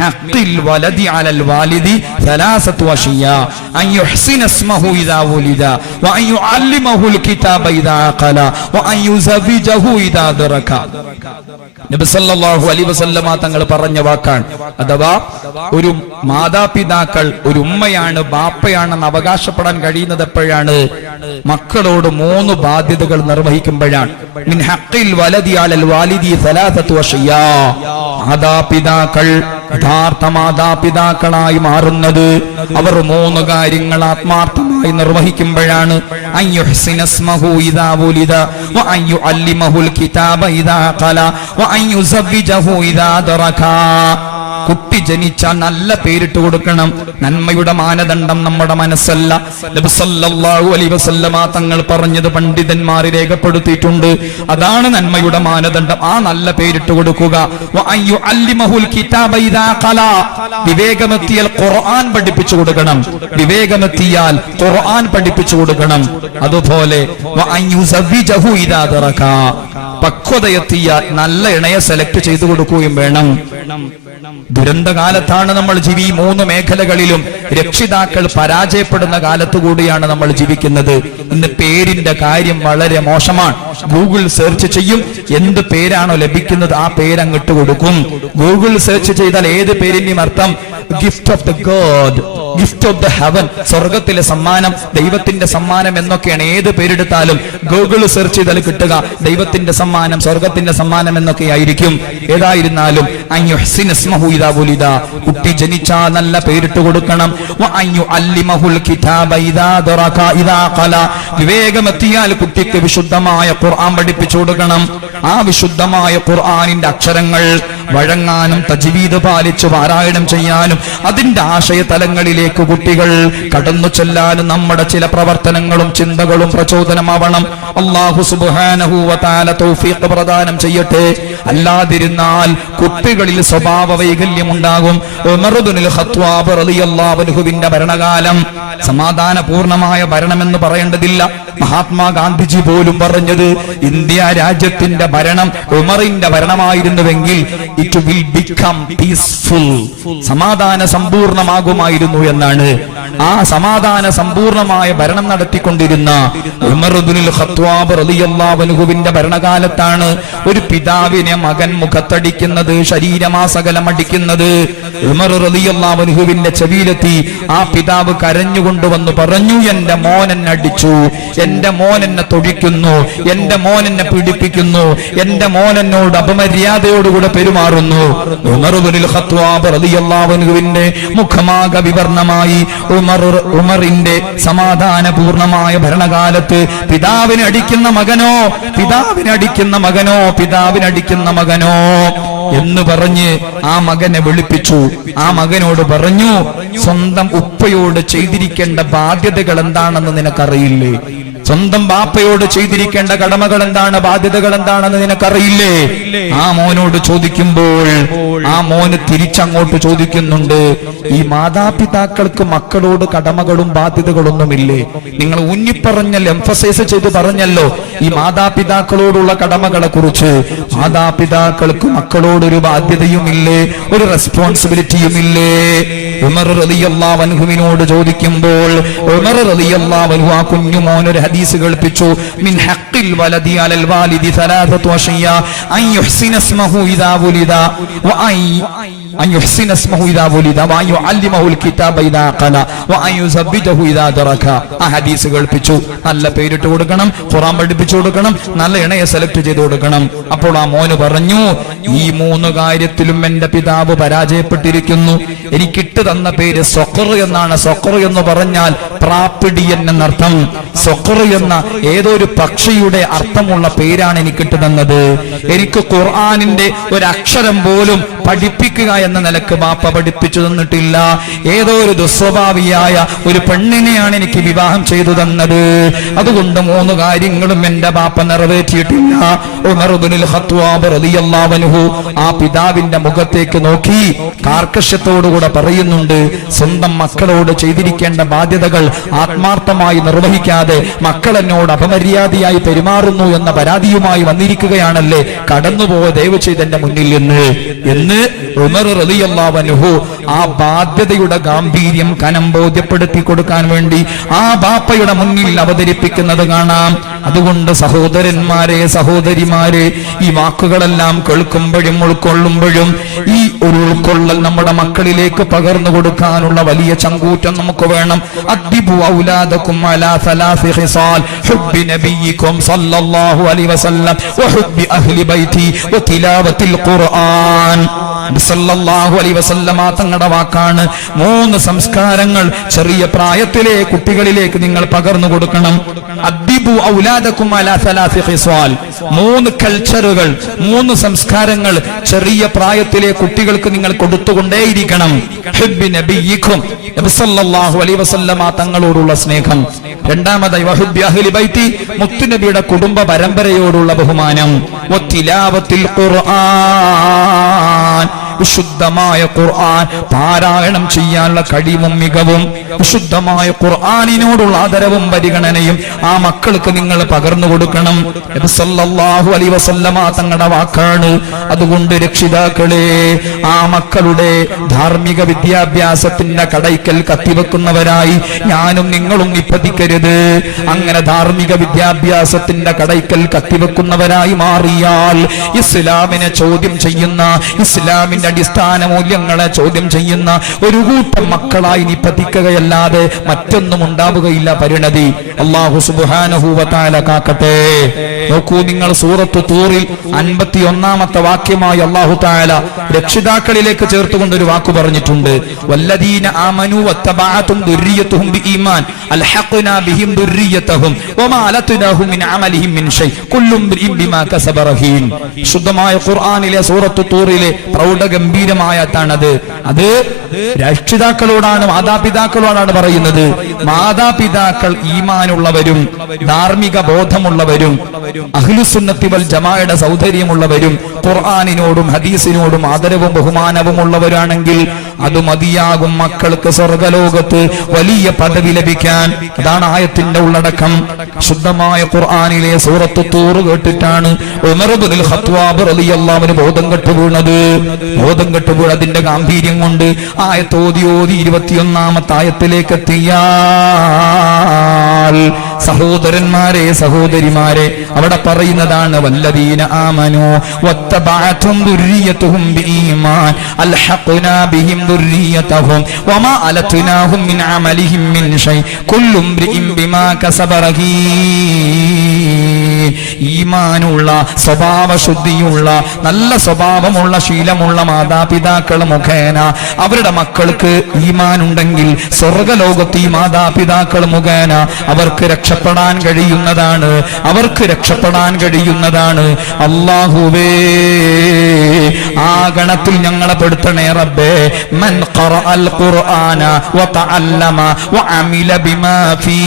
ഹഖിൽ അലൽ വാലിദി അൻ യുഹ്സിന ഇദാ വ അൻ കിതാബ ഇദാ വ അൻ ഇദാ നബി സല്ലല്ലാഹു അലൈഹി വസല്ലമ തങ്ങൾ പറഞ്ഞ വാക്കാണ്. അഥവാ ഒരു മാതാപിതാക്കൾ ഒരു ഉമ്മയാണ് ബാപ്പയാണെന്ന് അവകാശപ്പെടാൻ കഴിയുന്നത് എപ്പോഴാണ്? മക്കളോട് മൂന്ന് ബാധ്യതകൾ നിർവഹിക്കുമ്പോഴാണ്. മിൻ വാലിദി മാതാപിതാക്കൾ യഥാർത്ഥ മാതാപിതാക്കളായി മാറുന്നത് അവർ മൂന്ന് കാര്യങ്ങൾ ആത്മാർത്ഥമായി നിർവഹിക്കുമ്പോഴാണ്. കിതാബ കുട്ടി ജനിച്ച നല്ല പേരിട്ട് കൊടുക്കണം. നന്മയുടെ മാനദണ്ഡം നമ്മുടെ മനസ്സല്ല. നബി സല്ലല്ലാഹു അലൈഹി വസല്ലമ തങ്ങൾ പറഞ്ഞത് പണ്ഡിതന്മാർ രേഖപ്പെടുത്തിയിട്ടുണ്ട്. അതാണ് നന്മയുടെ മാനദണ്ഡം. ആ നല്ല പേരിട്ട് കൊടുക്കുക. വിവേകമെത്തിയാൽ ഖുർആൻ പഠിപ്പിച്ചു കൊടുക്കണം. വിവേകമെത്തിയാൽ ഖുർആൻ പഠിപ്പിച്ചു കൊടുക്കണം. അതുപോലെ പക്വതയെത്തിയാൽ നല്ല ഇണയെ സെലക്ട് ചെയ്തു കൊടുക്കുകയും വേണം. ദുരന്തകാലത്താണ് നമ്മൾ ജീവി മൂന്ന് മേഖലകളിലും രക്ഷിതാക്കൾ പരാജയപ്പെടുന്ന കാലത്തുകൂടിയാണ് നമ്മൾ ജീവിക്കുന്നത്. ഇന്ന് പേരിന്റെ കാര്യം വളരെ മോശമാണ്. ഗൂഗിൾ സെർച്ച് ചെയ്യും. എന്ത് പേരാണോ ലഭിക്കുന്നത് ആ പേരങ്ങിട്ട് കൊടുക്കും. ഗൂഗിൾ സെർച്ച് ചെയ്താൽ ഏത് പേരിന്റെയും അർത്ഥം? Gift of the God gift of the heaven സ്വർഗത്തിലെ സമ്മാനം ദൈവത്തിന്റെ സമ്മാനം എന്നൊക്കെയാണ് ഏത് പേരെടുത്താലും ഗൂഗിൾ സെർച്ച് ചെയ്താൽ കിട്ടുക ദൈവത്തിന്റെ സമ്മാനം സ്വർഗത്തിന്റെ സമ്മാനം എന്നൊക്കെ ആയിരിക്കും ഏതായിരുന്നാലും. കുട്ടി ജനിച്ചാൽ നല്ല പേരിട്ട് കൊടുക്കണം. വിവേകമെത്തിയാൽ കുട്ടിക്ക് വിശുദ്ധമായ ഖുർആൻ പഠിപ്പിച്ചു കൊടുക്കണം ആ വിശുദ്ധമായ ഖുർആാനിന്റെ അക്ഷരങ്ങൾ വഴങ്ങാനും തജ്വീദ് പാലിച്ച് പാരായണം ചെയ്യാനും അതിന്റെ ആശയ തലങ്ങളിലേക്ക് കുട്ടികൾ കടന്നു ചെല്ലാൻ നമ്മുടെ ചില പ്രവർത്തനങ്ങളും ചിന്തകളും പ്രചോദനമാവണം. അള്ളാഹു തആല തൗഫീഖ് പ്രദാനം ചെയ്യട്ടെ. അല്ലാതിരുന്നാൽ കുട്ടികളിൽ സ്വഭാവ വൈകല്യം ഉണ്ടാകും ഭരണകാലം സമാധാനപൂർണമായ ഭരണമെന്ന് പറയേണ്ടതില്ല. മഹാത്മാഗാന്ധിജി പോലും പറഞ്ഞത് ഇന്ത്യ രാജ്യത്തിന്റെ ഭരണം ഉമറിന്റെ ഭരണമായിരുന്നുവെങ്കിൽ ഇറ്റ് വിൽ ബിക്കം പീസ്ഫുൾ സമാധാന സമ്പൂർണമാകുമായിരുന്നു എന്നാണ് ആ സമാധാന സമ്പൂർണമായ ഭരണം നടത്തിക്കൊണ്ടിരുന്ന ഉമർ ഇബ്നുൽ ഖത്വാബ് ഭരണകാലത്താണ് ഒരു പിതാവിനെ മകൻ മുഖത്തടിക്കുന്നത് ശരീരമാസകലം അടിക്കുന്നത് ഉമർ റളിയല്ലാഹു അൻഹുവിന്റെ ചെവിയിലെത്തി ആ പിതാവ് കരഞ്ഞുകൊണ്ടുവന്ന് പറഞ്ഞു എന്റെ മോൻ എന്നെ അടിച്ചു എന്റെ മോൻ എന്നെ തൊഴിക്കുന്നു എന്റെ മോൻ എന്നെ പീഡിപ്പിക്കുന്നു എന്റെ മോൻ എന്നോട് അപമര്യാദയോടുകൂടെ പെരുമാറുന്നു. ഉമർ ഇബ്നുൽ ഖത്വാബ് റളിയല്ലാഹു മുഖമാക മുഖമാകെ വിവർണമായി ഉമർ ഉമറിന്റെ സമാധാനപൂർണമായ ഭരണകാലത്ത് പിതാവിനെ അടിക്കുന്ന മകനോ പിതാവിനെ അടിക്കുന്ന മകനോ പിതാവിനെ അടിക്കുന്ന മകനോ എന്ന് പറഞ്ഞ് ആ മകനെ വിളിപ്പിച്ചു. ആ മകനോട് പറഞ്ഞു സ്വന്തം ഉപ്പയോട് ചെയ്തിരിക്കേണ്ട ബാധ്യതകൾ എന്താണെന്ന് നിനക്കറിയില്ലേ? സ്വന്തം ബാപ്പയോട് ചെയ്തിരിക്കേണ്ട കടമകൾ എന്താണ് ബാധ്യതകൾ എന്താണെന്ന് നിനക്കറിയില്ലേ? ആ മോനോട് ചോദിക്കുമ്പോൾ ആ മോന് തിരിച്ചങ്ങോട്ട് ചോദിക്കുന്നുണ്ട്. ഈ മാതാപിതാക്കൾക്ക് മക്കളോട് കടമകളും ബാധ്യതകളൊന്നുമില്ലേ? നിങ്ങൾ ഊന്നിപ്പറഞ്ഞല്ലോ എംഫസൈസ് ചെയ്ത് പറഞ്ഞല്ലോ ഈ മാതാപിതാക്കളോടുള്ള കടമകളെ കുറിച്ച് മാതാപിതാക്കൾക്ക് മക്കളോട് മക്കളോടൊരു ബാധ്യതയുമില്ലേ? ഒരു റെസ്പോൺസിബിലിറ്റിയും ഇല്ലേ ഉമർ റതിയല്ലാ വൻഹുവിനോട് ചോദിക്കുമ്പോൾ ഉമർ റതിയല്ലാ വൻഹു ആ കുഞ്ഞു മോൻ ഒരു ഹദീസ് കേൾപ്പിച്ചു മിൻ ഹഖിൽ വലദി അലൽ വാലിദി സലാസത്തു അൻ യുഹ്സിന ഇദാ വുലിദ വ ഇസ്മഹു ഇദാ വുലിദ വ അൻ യുഅല്ലിമഹുൽ കിതാബ ഇദാ ഖല വ അൻ യുസബ്ബിജഹു ഇദാ ദറക ആ കൊടുക്കണം. ഖുർആൻ പഠിപ്പിച്ചു കൊടുക്കണം. നല്ല ഇണയെ സെലക്ട് ചെയ്ത് കൊടുക്കണം. അപ്പോൾ ആ മോന് പറഞ്ഞു ഈ മൂന്ന് കാര്യത്തിലും എന്റെ പിതാവ് പരാജയപ്പെട്ടിരിക്കുന്നു. എനിക്കിട്ട് തന്ന പേര് സൊക്കർ എന്നാണ്. സൊക്കർ എന്ന് പറഞ്ഞാൽ പ്രാപ്പിടിയൻ എന്നർത്ഥം. സൊക്കർ എന്ന ഏതൊരു പക്ഷിയുടെ അർത്ഥമുള്ള പേരാണ് എനിക്കിട്ട് തന്നത്. എനിക്ക് ഖുർആാനിന്റെ ഒരു അക്ഷരം പോലും പഠിപ്പിക്കുക എന്ന നിലയ്ക്ക് ബാപ്പ പഠിപ്പിച്ചു തന്നിട്ടില്ല. ഏതോ ഒരു ദുസ്വഭാവിയായ ഒരു പെണ്ണിനെയാണ് എനിക്ക് വിവാഹം ചെയ്തു തന്നത്. അതുകൊണ്ട് മൂന്ന് കാര്യങ്ങളും എന്റെ ബാപ്പ നിറവേറ്റിയിട്ടില്ല. ആ പിതാവിന്റെ മുഖത്തേക്ക് നോക്കി കാർക്കശ്യത്തോടുകൂടെ പറയുന്നുണ്ട് സ്വന്തം മക്കളോട് ചെയ്തിരിക്കേണ്ട ബാധ്യതകൾ ആത്മാർത്ഥമായി നിർവഹിക്കാതെ മക്കൾ എന്നോട് അപമര്യാദയായി പെരുമാറുന്നു എന്ന പരാതിയുമായി വന്നിരിക്കുകയാണല്ലേ? കടന്നുപോയ ദയവ് ചെയ്ത് എന്റെ മുന്നിൽ നിന്ന്. എന്ന് ഉമർ റളിയല്ലാഹു ആ ബാധ്യതയുടെ ഗാംഭീര്യം കനം ബോധ്യപ്പെടുത്തി കൊടുക്കാൻ വേണ്ടി ആ ബാപ്പയുടെ മുന്നിൽ അവതരിപ്പിക്കുന്നത് കാണാം. അതുകൊണ്ട് സഹോദരന്മാരെ സഹോദരിമാരെ ഈ വാക്കുകളെല്ലാം കേൾക്കുമ്പോഴും ഉൾക്കൊള്ളുമ്പോഴും ഈ ഒരു ഉൾക്കൊള്ളൽ നമ്മുടെ മക്കളിലേക്ക് പകർന്നു കൊടുക്കാനുള്ള വലിയ ചങ്കൂറ്റം നമുക്ക് വേണം. അലാ ഹുബ്ബി സല്ലല്ലാഹു അലൈഹി വസല്ലം വഹുബ്ബി അഹ്ലി ബൈതി ഖുർആൻ. തങ്ങളുടെ വാക്കാണ്. മൂന്ന് സംസ്കാരങ്ങൾ ചെറിയ പ്രായത്തിലെ കുട്ടികളിലേക്ക് നിങ്ങൾ പകർന്നു കൊടുക്കണം. മൂന്ന് കൾച്ചറുകൾ മൂന്ന് സംസ്കാരങ്ങൾ ചെറിയ പ്രായത്തിലെ കുട്ടികൾക്ക് നിങ്ങൾ കൊടുത്തുകൊണ്ടേയിരിക്കണം. തങ്ങളോടുള്ള സ്നേഹം. രണ്ടാമതായി മുത്തുനബിയുടെ കുടുംബ പരമ്പരയോടുള്ള ബഹുമാനം. ഖുർആൻ. വിശുദ്ധമായ ഖുർആൻ പാരായണം ചെയ്യാനുള്ള കഴിവും മികവും വിശുദ്ധമായ ഖുർആനിനോടുള്ള ആദരവും പരിഗണനയും ആ മക്കൾക്ക് നിങ്ങൾ പകർന്നു കൊടുക്കണം. സല്ലല്ലാഹു അലൈഹി വസല്ലമ തങ്ങളുടെ വാക്കാണ്. അതുകൊണ്ട് രക്ഷിതാക്കളെ ആ മക്കളുടെ ധാർമ്മിക വിദ്യാഭ്യാസത്തിന്റെ കടയ്ക്കൽ കത്തിവെക്കുന്നവരായി ഞാനും നിങ്ങളും നിപ്പതിക്കരുത്. അങ്ങനെ ധാർമ്മിക വിദ്യാഭ്യാസത്തിന്റെ കടയ്ക്കൽ കത്തിവെക്കുന്നവരായി മാറിയാൽ ഇസ്ലാമിനെ ചോദ്യം ചെയ്യുന്ന ഇസ്ലാമിന്റെ അടിസ്ഥാന മൂല്യങ്ങളെ ചോദ്യം ചെയ്യുന്ന ഒരു കൂട്ടം മക്കളായി നീ പതിക്കുകയല്ലാതെ മറ്റൊന്നും ഉണ്ടാവുകയില്ല പരിണതി. അള്ളാഹു സുബാനഹൂവത്താല കാക്കട്ടെ. നോക്കൂ നിങ്ങൾ സൂറത്ത് തൂറിൽ അൻപത്തി ഒന്നാമത്തെ വാക്യമായി അള്ളാഹു താല രക്ഷിതാക്കളിലേക്ക് ചേർത്തുകൊണ്ട് ഒരു വാക്കു പറഞ്ഞിട്ടുണ്ട്. വല്ലദീന ആമനു വത്തബഅതും ദുർരിയത്തുഹും ബിഈമാൻ. അൽഹഖ്നാ ബിഹിം ദുർരിയതഹും വമാ അലത്നാഹും മിൻ അമലിഹിം മിൻ ഷൈ. കുല്ലും ബിമാ കസബ റഹീൻ ശുദ്ധമായ ഖുർആനിലെ സൂറത്ത് തൂറിലെ പ്രൗഢഗംഭീരമായത്താണത് അത് രക്ഷിതാക്കളോടാണ് മാതാപിതാക്കളോടാണ് പറയുന്നത്. മാതാപിതാക്കൾ ഈമാനുള്ളവരും ധാർമ്മിക ബോധമുള്ളവരും അഖിലുസുന്നത്തിവൽ ജമായുടെ സൗന്ദര്യമുള്ളവരും ഖുർആാനിനോടും ഹദീസിനോടും ആദരവും ബഹുമാനവും ഉള്ളവരാണെങ്കിൽ അത് മതിയാകും മക്കൾക്ക് സ്വർഗലോകത്ത് വലിയ പദവി ലഭിക്കാൻ. അതാണ് ആയത്തിന്റെ ഉള്ളടക്കം. ശുദ്ധമായ ഖുർആാനിലെ സൂറത്ത് തൂറ് കേട്ടിട്ടാണ് ഉമർ ഇബ്നുൽ ഖത്വാബ് റളിയല്ലാഹുവിന് ബോധം കെട്ടു വീണത്. ബോധം കെട്ടു വീണ് അതിന്റെ ഗാംഭീര്യം കൊണ്ട് ആയത്തോതി ഓതി ഇരുപത്തിയൊന്നാമത്തെ ആയത്തിലേക്ക് എത്തിയാൽ സഹോദരന്മാരെ സഹോദരിമാരെ അവിടെ പറയുന്നതാണ് വല്ലദീന ആമനു വത്തബഅതും ദുർരിയതുഹും ബിഈമാൻ അൽഹഖ്നാ ബിഹിം ദുർരിയതഹും വമാ അലത്നാഹും മിൻ അമലിഹിം മിൻ ഷൈ കുല്ലും ബിമാ കസബ റഹീൻ ഈമാനുള്ള സ്വഭാവശുദ്ധിയുള്ള നല്ല സ്വഭാവമുള്ള ശീലമുള്ള മാതാപിതാക്കൾ മുഖേന അവരുടെ മക്കൾക്ക് ഈമാനുണ്ടെങ്കിൽ സ്വർഗലോകത്ത് ഈ മാതാപിതാക്കൾ മുഖേന അവർക്ക് രക്ഷപ്പെടാൻ കഴിയുന്നതാണ്. അവർക്ക് രക്ഷപ്പെടാൻ കഴിയുന്നതാണ്. അള്ളാഹുവേ ആ ഗണത്തിൽ ഞങ്ങളെ പെടുത്തണേ റബ്ബേ. മൻ ഖറഅൽ ഖുർആന വതഅല്ലമ വഅമില ബിമാ ഫീ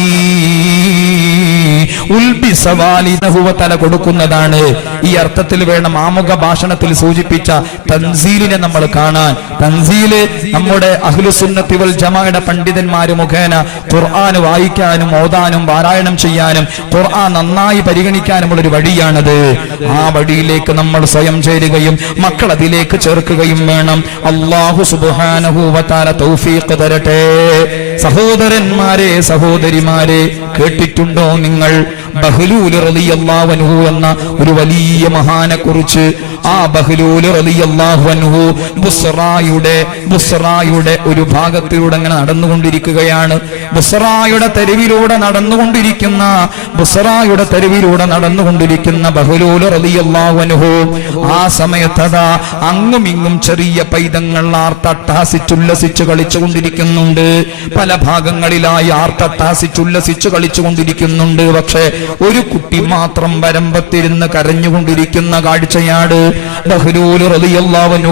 വതല കൊടുക്കുന്നതാണ്. ഈ അർത്ഥത്തിൽ വേണം ആമുഖ ഭാഷണത്തിൽ സൂചിപ്പിച്ച തൻസീലിനെ നമ്മൾ കാണാൻ. തൻസീൽ നമ്മുടെ അഹ്ലുസുന്നത്തി വൽ ജമാഅയുടെ പണ്ഡിതന്മാര് മുഖേന ഖുർആൻ വായിക്കാനും ഓതാനും പാരായണം ചെയ്യാനും ഖുർആൻ നന്നായി പരിഗണിക്കാനുമുള്ള ഒരു വഴിയാണത്. ആ വഴിയിലേക്ക് നമ്മൾ സ്വയം ചേരുകയും മക്കൾ അതിലേക്ക് ചേർക്കുകയും വേണം. അള്ളാഹു സുബാനഹൂവത്താല തൗഫീഖ് തരട്ടെ. സഹോദരന്മാരെ സഹോദരിമാരെ കേട്ടിട്ടുണ്ടോ നിങ്ങൾ? ബഹ്ലൂൽ റളിയല്ലാഹു എന്ന ഒരു വലിയ മഹാനെ കുറിച്ച് ആ ബഹ്ലൂൽ റളിയല്ലാഹു അൻഹു ഒരു ഭാഗത്തിലൂടെ അങ്ങനെ നടന്നുകൊണ്ടിരിക്കുകയാണ്. ബുസ്റായുടെ തെരുവിലൂടെ നടന്നുകൊണ്ടിരിക്കുന്ന ബുസ്റായുടെ തെരുവിലൂടെ നടന്നുകൊണ്ടിരിക്കുന്ന ബഹ്ലൂൽ റളിയല്ലാഹു അൻഹു ആ സമയത്തതാ അങ്ങും ഇങ്ങും ചെറിയ പൈതങ്ങൾ ആർത്തട്ടാസിച്ചുല്ലസിച്ച് കളിച്ചുകൊണ്ടിരിക്കുന്നുണ്ട്. പല ഭാഗങ്ങളിലായി ആർത്തട്ടാസിച്ചുല്ലസിച്ച് കളിച്ചുകൊണ്ടിരിക്കുന്നുണ്ട്. പക്ഷേ ഒരു കുട്ടി മാത്രം വരമ്പത്തിരുന്ന് കരഞ്ഞുകൊണ്ടിരിക്കുന്ന കാഴ്ചയാണ് ബഹ്ലൂൽ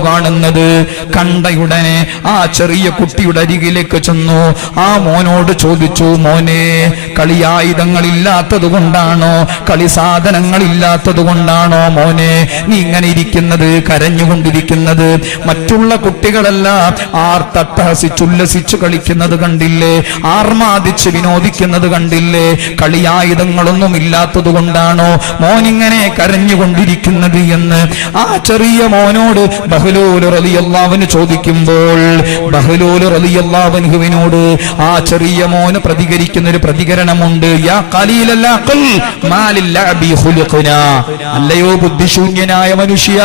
കാണുന്നത്. കണ്ടയുടനെ ആ ചെറിയ കുട്ടിയുടെ അരികിലേക്ക് ചെന്നു. ആ മോനോട് ചോദിച്ചു മോനെ കളിയായുധങ്ങളില്ലാത്തത് കൊണ്ടാണോ? കളി സാധനങ്ങളില്ലാത്തത് കൊണ്ടാണോ മോനെ? നീ ഇങ്ങനെ ഇരിക്കുന്നത് കരഞ്ഞുകൊണ്ടിരിക്കുന്നത്. മറ്റുള്ള കുട്ടികളെല്ലാം ആർത്തട്ടഹസിച്ചുല്ലസിച്ചു കളിക്കുന്നത് കണ്ടില്ലേ? ആർമാദിച്ച് വിനോദിക്കുന്നത് കണ്ടില്ലേ? കളിയായുധ ആയുധങ്ങളൊന്നും ഇല്ലാത്തത് കൊണ്ടാണോ മോനിങ്ങനെ കരഞ്ഞുകൊണ്ടിരിക്കുന്നത് എന്ന് ആ ചെറിയ മോനോട് ബഹലൂൽ റലിയല്ലാവിന് ചോദിക്കുമ്പോൾ ബഹലൂൽ റലിയല്ലാവിനുവിനോട് ആ ചെറിയ മോന് പ്രതികരിക്കുന്ന ഒരു പ്രതികരണമുണ്ട്. യാ ഖുലിഖ്ന. അല്ലയോ ബുദ്ധിശൂന്യനായ മനുഷ്യ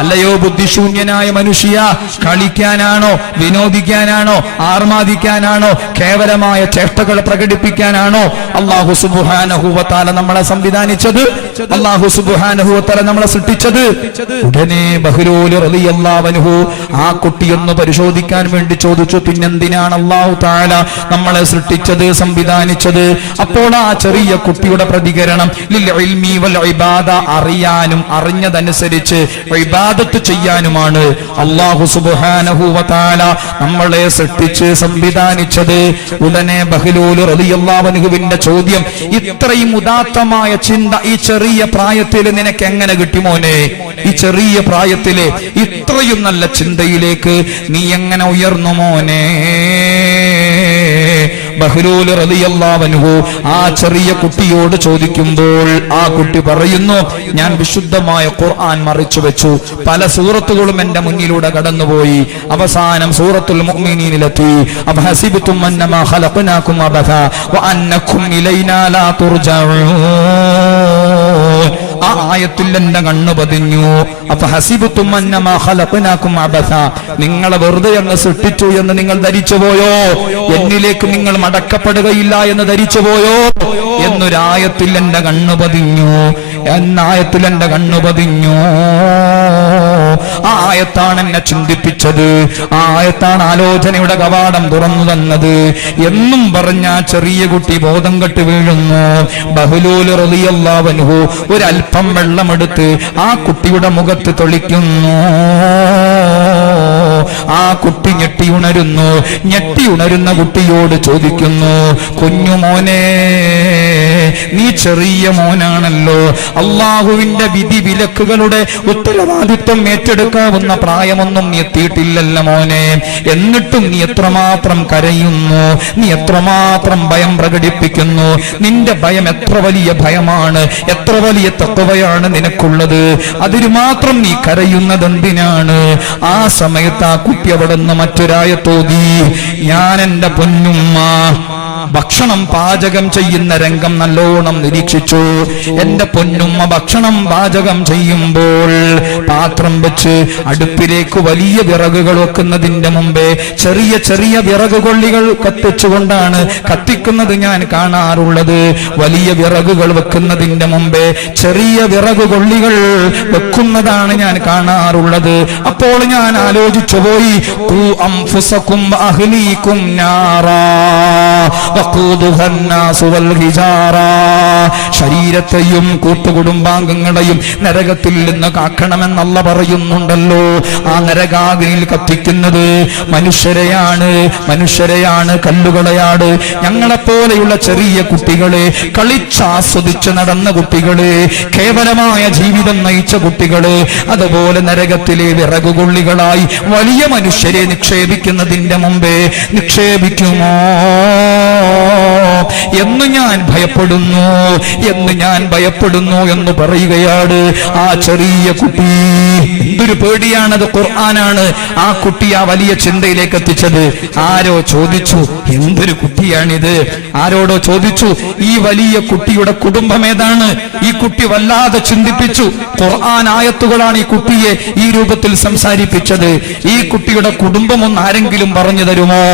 അല്ലയോ ബുദ്ധിശൂന്യനായ മനുഷ്യ കളിക്കാനാണോ വിനോദിക്കാനാണോ ആർമാദിക്കാനാണോ കേവലമായ ചേഷ്ടകൾ പ്രകടിപ്പിക്കാനാണോ? അള്ളാഹു സുബുഹാനഹുവത്താല നമ്മളെ സംവിധാനിച്ചത്. അള്ളാഹു സുബുഹാനഹൂവത്താല നമ്മളെ സൃഷ്ടിച്ചത്. ഉടനെ ബഹുരൂലിയല്ലാവനുഹു ആ കുട്ടിയൊന്ന് പരിശോധിക്കാൻ വേണ്ടി ചോദിച്ചു പിന്നെന്തിനാണ് അള്ളാഹു താല നമ്മളെ സൃഷ്ടിച്ചത് സംവിധാനിച്ചത്? അപ്പോൾ ആ ചെറിയ കുട്ടിയുടെ പ്രതികരണം അറിയാനും അറിഞ്ഞതനുസരിച്ച് ഇബാദത്ത് ചെയ്യാനുമാണ് അള്ളാഹു സുബ്ഹാനഹു വ തആല നമ്മളെ സൃഷ്ടിച്ച് സംവിധാനിച്ചത്. ഉടനെ ബഹ്ലൂൽ റലിയല്ലാവനുഹുവിന്റെ ചോദ്യം ഇത്രയും ഉദാത്തമായ ചിന്ത ഈ ചെറിയ പ്രായത്തിൽ നിനക്ക് എങ്ങനെ കിട്ടി മോനെ? ഈ ചെറിയ പ്രായത്തിലെ ഇത്രയും നല്ല ചിന്തയിലേക്ക് നീ എങ്ങനെ ഉയർന്നു മോനെ? റളിയല്ലാഹു ആ ചെറിയ കുട്ടിയോട് ചോദിക്കുമ്പോൾ ആ കുട്ടി പറയുന്നു ഞാൻ വിശുദ്ധമായ ഖുർആൻ മറിച്ചു വെച്ചു. പല സൂറത്തുകളും എന്റെ മുന്നിലൂടെ കടന്നുപോയി. അവസാനം സൂറത്തുൽ മുഅ്മിനീനിലെത്തി. ഖലഖനാകും ഇലൈനാ ലാ ആ ആയത്തിൽ എന്റെ കണ്ണു പതിഞ്ഞു. അപ്പൊ ഹസിബുത്തും നിങ്ങളെ വെറുതെ അങ്ങ് സൃഷ്ടിച്ചു എന്ന് നിങ്ങൾ ധരിച്ചുപോയോ എന്നിലേക്ക് നിങ്ങൾ മടക്കപ്പെടുകയില്ല എന്ന് ധരിച്ചുപോയോ എന്നൊരായത്തിൽ എന്റെ കണ്ണു പതിഞ്ഞു. എന്നായത്തിൽ എന്റെ കണ്ണു പതിഞ്ഞു. ആയത്താണ് എന്നെ ചിന്തിപ്പിച്ചത്. ആയത്താണ് ആലോചനയുടെ കവാടം തുറന്നു തന്നത്. എന്നും പറഞ്ഞ ചെറിയ കുട്ടി ബോധം കെട്ട് വീഴുന്നു. ബഹുലൂൽ റളിയല്ലാഹു ഒരൽപ്പം വെള്ളമെടുത്ത് ആ കുട്ടിയുടെ മുഖത്ത് തൊളിക്കുന്നു. ആ കുട്ടി ഞെട്ടി ഉണരുന്നു. ഞെട്ടി ഉണരുന്ന കുട്ടിയോട് ചോദിക്കുന്നു കുഞ്ഞുമോനെ നീ ചെറിയ മോനാണല്ലോ. അള്ളാഹുവിന്റെ വിധി വിലക്കുകളുടെ ഉത്തരവാദിത്വം ഏറ്റെടുക്കാവുന്ന പ്രായമൊന്നും നീ എത്തിയിട്ടില്ലല്ല മോനെ. എന്നിട്ടും നീ എത്രമാത്രം കരയുന്നു നീ എത്രമാത്രം ഭയം പ്രകടിപ്പിക്കുന്നു നിന്റെ ഭയം എത്ര വലിയ ഭയമാണ് എത്ര വലിയ തത്വയാണ് നിനക്കുള്ളത്. അതിന് മാത്രം നീ കരയുന്നത് എന്തിനാണ് ആ സമയത്ത് ആ കുട്ടി അവിടെ നിന്ന് മറ്റൊരായ തോതി ഞാൻ എന്റെ പൊന്നുമ്മ ഭക്ഷണം പാചകം ചെയ്യുന്ന രംഗം നല്ലോണം നിരീക്ഷിച്ചു. എന്റെ പൊന്നുമ്മ ഭക്ഷണം പാചകം ചെയ്യുമ്പോൾ പാത്രം വെച്ച് അടുപ്പിലേക്ക് വലിയ വിറകുകൾ വെക്കുന്നതിന്റെ മുമ്പേ ചെറിയ ചെറിയ വിറക് കൊള്ളികൾ കത്തിച്ചുകൊണ്ടാണ് കത്തിക്കുന്നത് ഞാൻ കാണാറുള്ളത്. വലിയ വിറകുകൾ വെക്കുന്നതിന്റെ മുമ്പേ ചെറിയ വിറക് കൊള്ളികൾ വെക്കുന്നതാണ് ഞാൻ കാണാറുള്ളത്. അപ്പോൾ ഞാൻ ആലോചിച്ചു പോയി ശരീരത്തെയും കൂട്ടുകുടുംബാംഗങ്ങളെയും നരകത്തിൽ നിന്ന് കാക്കണമെന്നല്ല പറയുന്നുണ്ടല്ലോ. ആ നരകാഗ്നിയിൽ കത്തിക്കുന്നത് മനുഷ്യരെയാണ് മനുഷ്യരെയാണ് കല്ലുകളെയാണ്. ഞങ്ങളെപ്പോലെയുള്ള ചെറിയ കുട്ടികളെ കളിച്ചാസ്വദിച്ച് നടന്ന കുട്ടികളെ കേവലമായ ജീവിതം നയിച്ച കുട്ടികളെ അതുപോലെ നരകത്തിലെ വിറകുകൊള്ളികളായി വലിയ മനുഷ്യരെ നിക്ഷേപിക്കുന്നതിന്റെ മുമ്പേ നിക്ഷേപിക്കുമോ? എന്ന് ഞാൻ ഭയപ്പെടുന്നു എന്ന് ഞാൻ ഭയപ്പെടുന്നു എന്ന് പറയുകയാണ് ആ ചെറിയ കുട്ടി. എന്തൊരു അത് ഖുർആനാണ്. ആ കുട്ടി ആ വലിയ ചിന്തയിലേക്ക് എത്തിച്ചത്. ആരോ ചോദിച്ചു എന്തൊരു കുട്ടിയാണിത്? ആരോടോ ചോദിച്ചു ഈ വലിയ കുട്ടിയുടെ കുടുംബം ഏതാണ്? ഈ കുട്ടി വല്ലാതെ ചിന്തിപ്പിച്ചു ഖുർആൻ ആയത്തുകളാണ് ഈ കുട്ടിയെ ഈ രൂപത്തിൽ സംസാരിപ്പിച്ചത്. ഈ കുട്ടിയുടെ കുടുംബം ഒന്ന് ആരെങ്കിലും പറഞ്ഞു തരുമോ?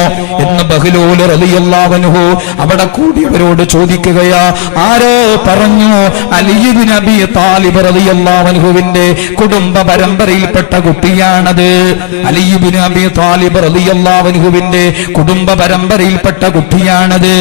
എന്ന് ബഹുലോൽ റളിയല്ലാഹു അവിടെ കൂടിയവരോട് ചോദിക്കുകയാ ആരോ പറഞ്ഞു അലിയുബിൻ നബി താലിബ് റളിയല്ലാഹുവിന്റെ കുടുംബ പരമ്പരയിൽപ്പെട്ട കുട്ടിയാണത്. അലിബിൻ അബി താലിബ് റളിയല്ലാഹുവിന്റെ കുടുംബ പരമ്പരയിൽപ്പെട്ട കുട്ടിയാണത്.